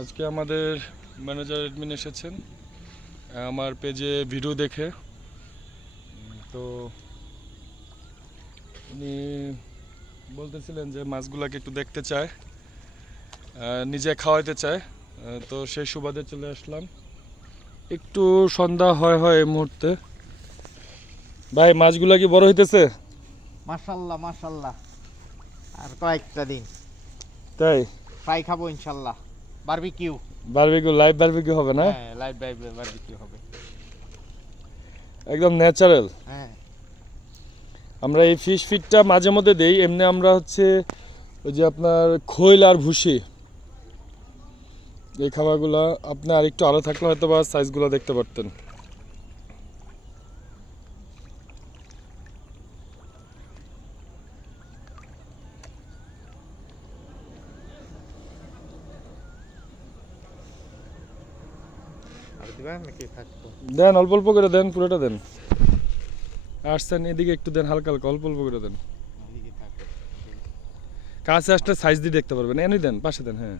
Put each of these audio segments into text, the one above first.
আজকে আমাদের manager admin এসেছেন আমার পেজে ভিডিও দেখে। তো উনি বলতেছিলেন যে মাছগুলোকে একটু দেখতে চায়, নিজে খাওয়াইতে চায়। তো সেই সুবাদে চলে আসলাম। একটু সন্ধ্যা হয় এই মুহূর্তে। ভাই, মাছগুলা কি বড় হইতেছে? মাশাআল্লাহ মাশাআল্লাহ। আর কয়েকটা দিন তাই ফ্রাই খাবো ইনশাআল্লাহ। বারবিকিউ লাইভ বারবিকিউ হবে না? হ্যাঁ, লাইভ বারবিকিউ হবে একদম ন্যাচারাল। হ্যাঁ। আমরা এই ফিশ ফিডটা মাঝে মধ্যে দেই, এমনি আমরা হচ্ছে ওই যে আপনার খৈল আর ভুসি, এই খাবারগুলো আপনি আরেকটু আলো থাকলে হয়তো বা সাইজগুলো দেখতে পারতেন। আর দিবেন নাকি থাকবো? দেন, অল্প অল্প করে দেন, পুরোটা দেন। আসছেন এদিকে একটু দেন, হালকা হালকা অল্প অল্প করে দেন। এদিকে থাকবো। কাছে আসলে সাইজ দিয়ে দেখতে পারবেন। এনেই দেন, পাশে দেন। হ্যাঁ,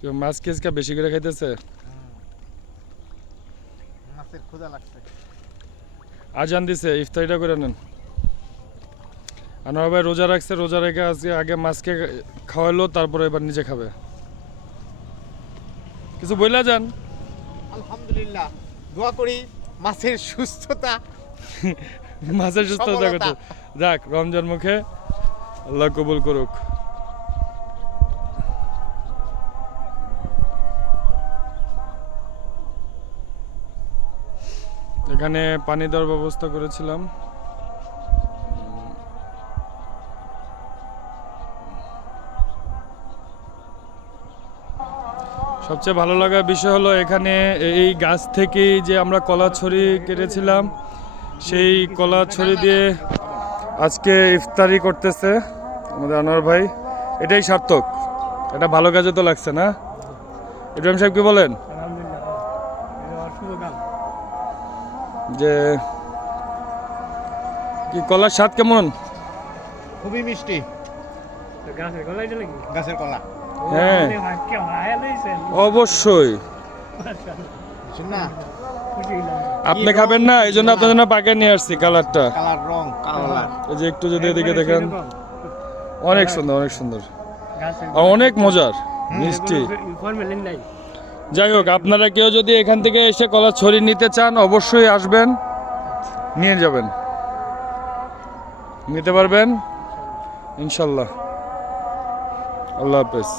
কেউ মাছ কি আজকে বেশি করে খাইতেছে? মাছের ক্ষুধা লাগছে। আজান দিছে, ইফতারিটা করে নেন। আনোয়ার ভাই রোজা রাখছে, রোজা রেখে আজকে আগে মাছকে খাওয়াইলো, তারপরে এবার নিজে খাবে। কিছু বইলা যান। আলহামদুলিল্লাহ, দোয়া করি মাছের সুস্থতা, মাছের সুস্থতা কত যাক, রমজান মুখে আল্লাহ কবুল করুক। এখানে পানি দেওয়ার ব্যবস্থা করেছিলাম। সবচেয়ে ভালো লাগার বিষয় হলো এখানে এই গাছ থেকেই যে আমরা কলা ছড়ি কেটেছিলাম, সেই কলা ছড়ি দিয়ে আজকে ইফতারি করতেছে আমাদের আনোয়ার ভাই। এটাই সার্থক, এটা ভালো কাজে তো লাগছে না? ইব্রাহিম সাহেব কি বলেন? যে কি কলার স্বাদ কেমন? খুবই মিষ্টি। গাছের কলা। হ্যাঁ, অবশ্যই। না আপনি খাবেন না, এই জন্য আপনার জন্য পাকে নিয়ে আসছি কালারটা। কালার, রং কালার। এই যে একটু যদি এদিকে দেখেন, অনেক সুন্দর, অনেক সুন্দর আর অনেক মজার, মিষ্টি। যাই হোক, আপনারা কেউ যদি এখান থেকে এসে কলা ছড়ি নিতে চান অবশ্যই আসবেন, নিয়ে যাবেন, নিতে পারবেন ইনশাল্লাহ। আল্লাহ হাফেজ।